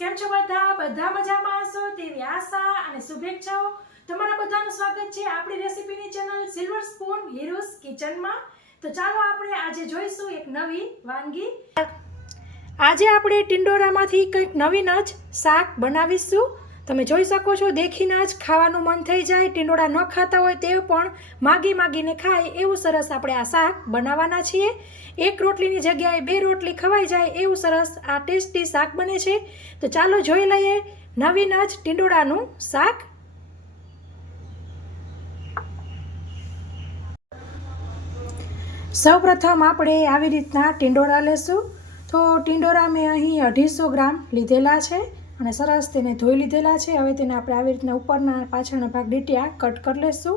કેમ છો બધા મજામાં હશો તેવી આશા અને શુભેચ્છાઓ। તમારા બધાનું સ્વાગત છે આપણી રેસીપીની ચેનલ સિલ્વર સ્પૂન હીરોઝ કિચનમાં। તો ચાલો આપણે આજે જોઈશું એક નવી વાનગી। આજે આપણે ટિંડોરામાંથી કંઈક નવીન જ શાક બનાવીશું। તમે જોઈ શકો છો, દેખીને જ ખાવાનું મન થઈ જાય। ટિંડોરા ન ખાતા હોય તે પણ માગીને ખાય એવું સરસ આપણે આ શાક બનાવવાના છીએ। એક રોટલીની જગ્યાએ 2 રોટલી ખવાઈ જાય એવું સરસ આ ટેસ્ટી શાક બને છે। તો ચાલો જોઈ લઈએ નવીન જ ટિંડોરાનું શાક। સૌપ્રથમ આપણે આવી રીતના ટિંડોરા લેશું। તો ટિંડોરા મેં અહીં 250 ગ્રામ લીધેલા છે અને સરસ તેને ધોઈ લીધેલા છે। હવે તેને આપણે આવી રીતના ઉપરના પાછળના ભાગ ડીટીયા કટ કરી લેશું।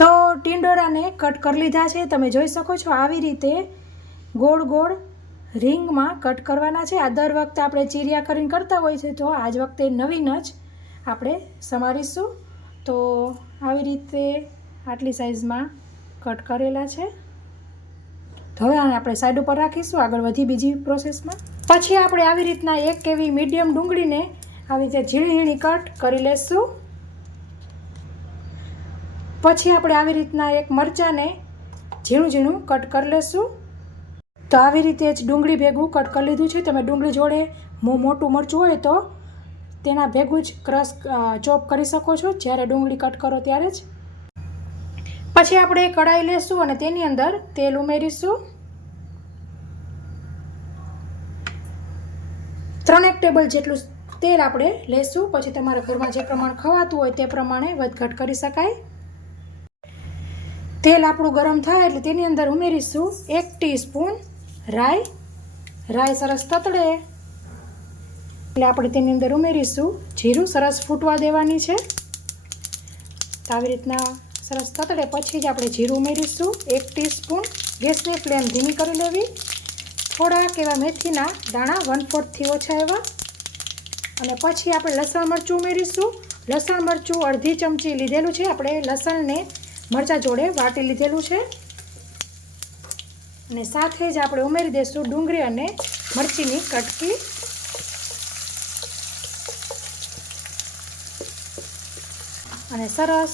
તો ટિંડોરાને કટ કરી લીધા છે। તમે જોઈ શકો છો આવી રીતે ગોળ ગોળ રિંગમાં કટ કરવાના છે। આ દર વખતે આપણે ચીરિયા કરીને કરતા હોય છે, તો આજ વખતે નવીન જ આપણે સમારીશું। તો આવી રીતે આટલી સાઈઝમાં કટ કરેલા છે। તો હવે આને આપણે સાઈડ ઉપર રાખીશું, આગળ વધી બીજી પ્રોસેસમાં। પછી આપણે આવી રીતના એક એવી મીડિયમ ડુંગળીને આવી રીતે ઝીણી કટ કરી લેશું। પછી આપણે આવી રીતના એક મરચાંને ઝીણું કટ કરી લેશું। તો આવી રીતે જ ડુંગળી ભેગું કટ કરી લીધું છે। તમે ડુંગળી જોડે મોટું મરચું હોય તો તેના ભેગું જ ક્રશ ચોપ કરી શકો છો જ્યારે ડુંગળી કટ કરો ત્યારે જ। પછી આપણે કઢાઈ લેશું અને તેની અંદર તેલ ઉમેરીશું। 3 ટેબલ જેટલું તેલ આપણે લેશું। પછી તમારા ઘરમાં જે પ્રમાણે ખવાતું હોય તે પ્રમાણે વધઘટ કરી શકાય। તેલ આપણું ગરમ થાય એટલે તેની અંદર ઉમેરીશું 1 ટીસ્પૂન રાઈ। રાઈ સરસ તતડે એટલે આપણે તેની અંદર ઉમેરીશું જીરું। સરસ ફૂટવા દેવાની છે। તો આવી રીતના સરસ તતડે પછી જ આપણે જીરું ઉમેરીશું 1 ટીસ્પૂન। ગેસની ફ્લેમ ધીમી કરી લેવી। થોડાક એવા મેથીના દાણા 1/4 થી ઓછા એવા, અને પછી આપણે લસણ મરચું ઉમેરીશું। લસણ મરચું અડધી ચમચી લીધેલું છે। આપણે લસણને મરચાં જોડે વાટી લીધેલું છે અને સાથે જ આપણે ઉમેરી દઈશું ડુંગળી અને મરચીની કટકી। અને સરસ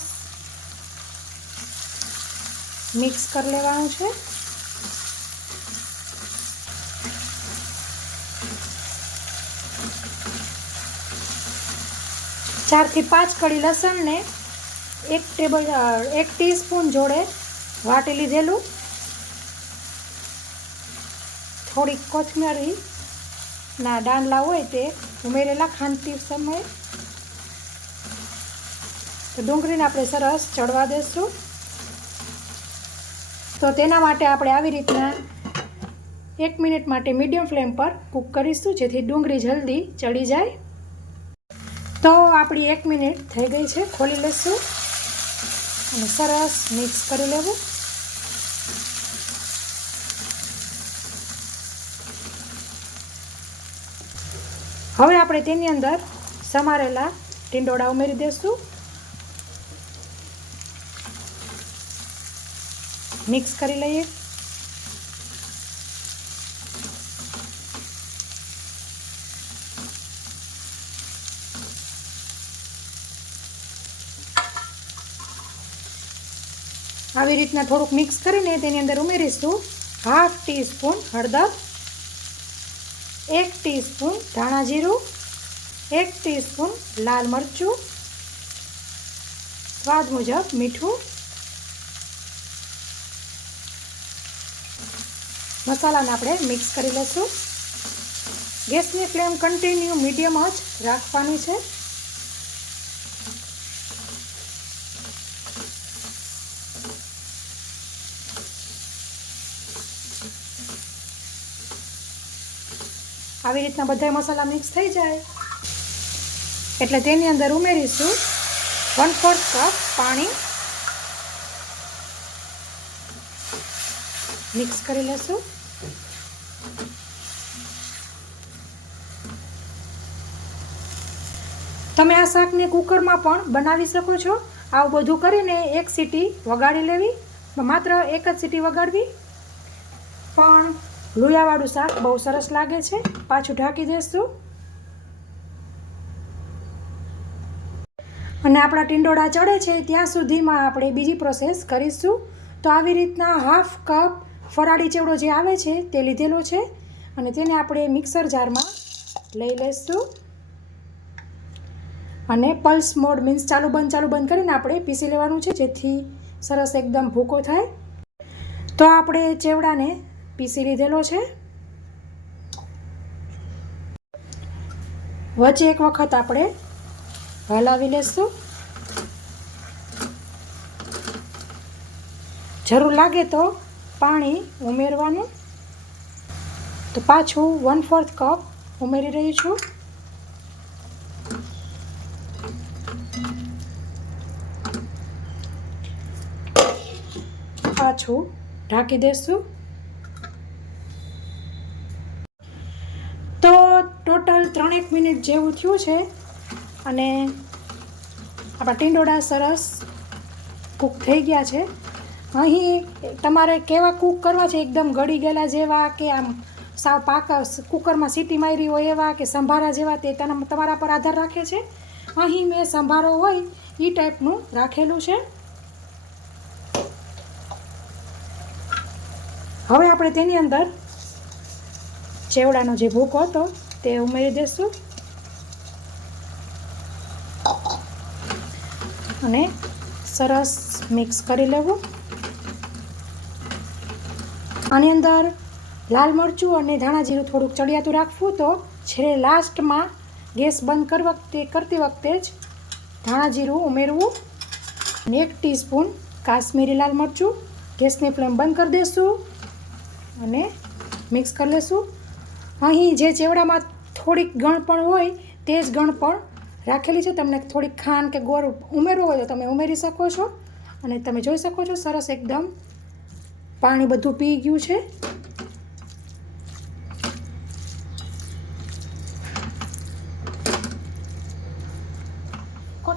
મિક્સ કરી લેવાનું છે। 4 થી 5 કળી લસણને 1 ટીસ્પૂન જોડે વાટી લીધેલું। થોડીક કોથમરીના દાંડલા હોય તે ઉમેરેલા ખાંડતી સમયે। તો ડુંગળીને આપણે સરસ ચડવા દેશું। તો તેના માટે આપણે આવી રીતના 1 મિનિટ માટે મીડિયમ ફ્લેમ પર કૂક કરીશું, જેથી ડુંગળી જલ્દી ચડી જાય। તો આપણી 1 મિનિટ થઈ ગઈ છે। ખોલી લઈશું અને સરસ મિક્સ કરી લેવું। હવે આપણે તેની અંદર સમારેલા ટિંડોળા ઉમેરી દઈશું। મિક્સ કરી લઈએ। આવી રીતના થોડુંક મિક્સ કરીને તેની અંદર ઉમેરીશું 1/2 ટીસ્પૂન હળદર, 1 ટીસ્પૂન ધાણા જીરું, 1 ટીસ્પૂન લાલ મરચું, સ્વાદ મુજબ મીઠું। મસાલાને આપણે મિક્સ કરી લઈશું। ગેસની ફ્લેમ કન્ટિન્યુ મીડિયમ જ રાખવાની છે। આવી રીતના બધા મસાલા મિક્સ થઈ જાય એટલે તેની અંદર ઉમેરીશું 1/4 કપ પાણી। મિક્સ કરી લેશું। તમે આ શાકને કુકરમાં પણ બનાવી શકો છો। આવું બધું કરીને 1 સીટી વગાડી લેવી, માત્ર 1 જ સીટી વગાડવી। પણ લુયાવાળું શાક બહુ સરસ લાગે છે. પાછું ઢાંકી દઈશું અને આપણા ટીંડોળા ચડે છે ત્યાં સુધીમાં આપણે બીજી પ્રોસેસ કરીશું. તો આવી રીતના 1/2 કપ ફરાળી ચેવડો જે આવે છે તે લીધેલો છે અને તેને આપણે મિક્સર જારમાં લઈ લઈશું અને પલ્સ મોડ મીન્સ ચાલુ બંધ કરીને આપણે પીસી લેવાનું છે, જેથી સરસ એકદમ ભૂકો થાય. તો આપણે ચેવડાને પીસી લીધેલો છે. વચ્ચે એક વખત આપણે હલાવી લેશું. જરૂર લાગે તો પાણી ઉમેરવાનું. તો પાછું 1/4 કપ ઉમેરી રહી છું. પાછું ઢાંકી દેશું. તો ટોટલ 3-1 મિનિટ જેવું થયું છે અને આપણા ટીંડોળા સરસ કૂક થઈ ગયા છે. અહીં તમારે કેવા કૂક કરવા છે, એકદમ ગળી ગયેલા જેવા કે આમ સાવ પાકા કુકરમાં સીટી મારી હોય એવા કે સંભારા જેવા, તે તમારા પર આધાર રાખે છે. અહીં મેં સંભારો હોય એ ટાઈપનું રાખેલું છે. હવે આપણે તેની અંદર ચેવડાનો જે ભૂકો હતો તે ઉમેરી દઈશું અને સરસ મિક્સ કરી લેવું. આની અંદર લાલ મરચું અને ધાણા જીરું થોડુંક ચડિયાતું રાખવું. તો છેલ્લે લાસ્ટમાં ગેસ બંધ કરતી વખતે જ ધાણા જીરું ઉમેરવું અને 1 ટીસ્પૂન કાશ્મીરી લાલ મરચું. ગેસની ફ્લેમ બંધ કરી દઈશું અને મિક્સ કરી લઈશું. અહીં જે ચેવડામાં થોડીક ગણપણ હોય તે જ ગણપણ રાખેલી છે. તમને થોડીક ખાંડ કે ગોળ ઉમેરવો હોય તો તમે ઉમેરી શકો છો અને તમે જોઈ શકો છો સરસ એકદમ પાણી બધું પી ગયું છે.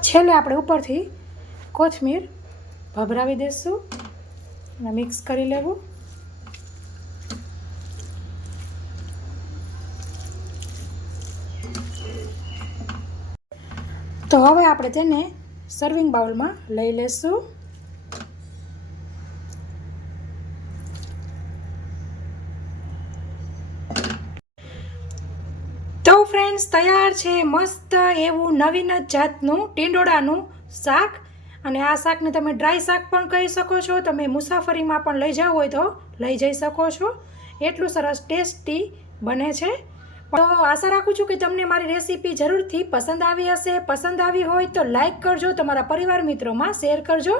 છેલ્લે આપણે ઉપરથી કોથમીર ભભરાવી દઈશું અને મિક્સ કરી લેવું. તો હવે આપણે તેને સર્વિંગ બાઉલમાં લઈ લઈશું. તો ફ્રેન્ડ્સ, તૈયાર છે મસ્ત એવું નવીન જ જાતનું ટીંડોળાનું શાક. અને આ શાકને તમે ડ્રાય શાક પણ કહી શકો છો. તમે મુસાફરીમાં પણ લઈ જવું હોય તો લઈ જઈ શકો છો. એટલું સરસ ટેસ્ટી બને છે. તો આશા રાખું છું કે તમને મારી રેસીપી જરૂરથી પસંદ આવી હશે. પસંદ આવી હોય તો લાઈક કરજો, તમારા પરિવાર મિત્રોમાં શેર કરજો.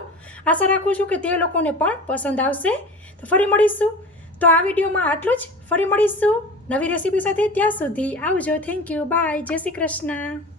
આશા રાખું છું કે તે લોકોને પણ પસંદ આવશે. તો ફરી મળીશું. તો આ વિડીયોમાં આટલું જ. ફરી મળીશું નવી રેસીપી સાથે. ત્યાં સુધી આવજો. Thank you. બાય. જય શ્રી કૃષ્ણ.